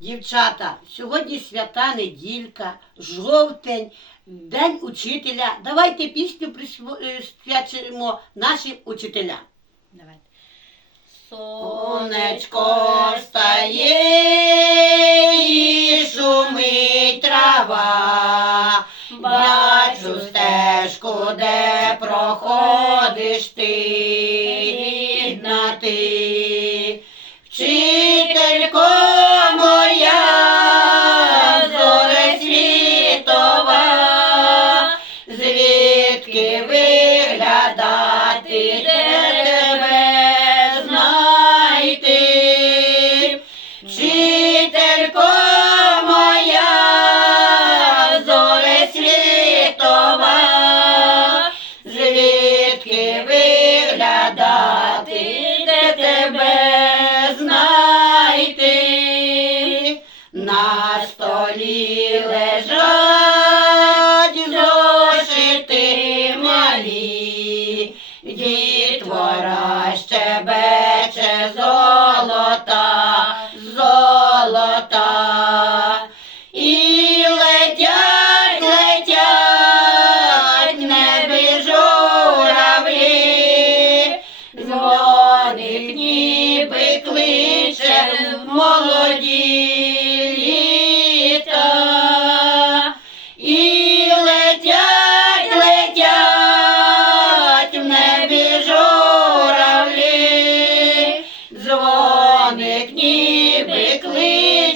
Дівчата, сьогодні свята неділька, жовтень, День учителя. Давайте пісню присвячимо нашим учителям. Давайте. Сонечко встає і шумить трава. Бачу стежку, де проходиш ти, рідна ти. Вчителько На столі лежать зошити малі, дзвоник, ніби клин.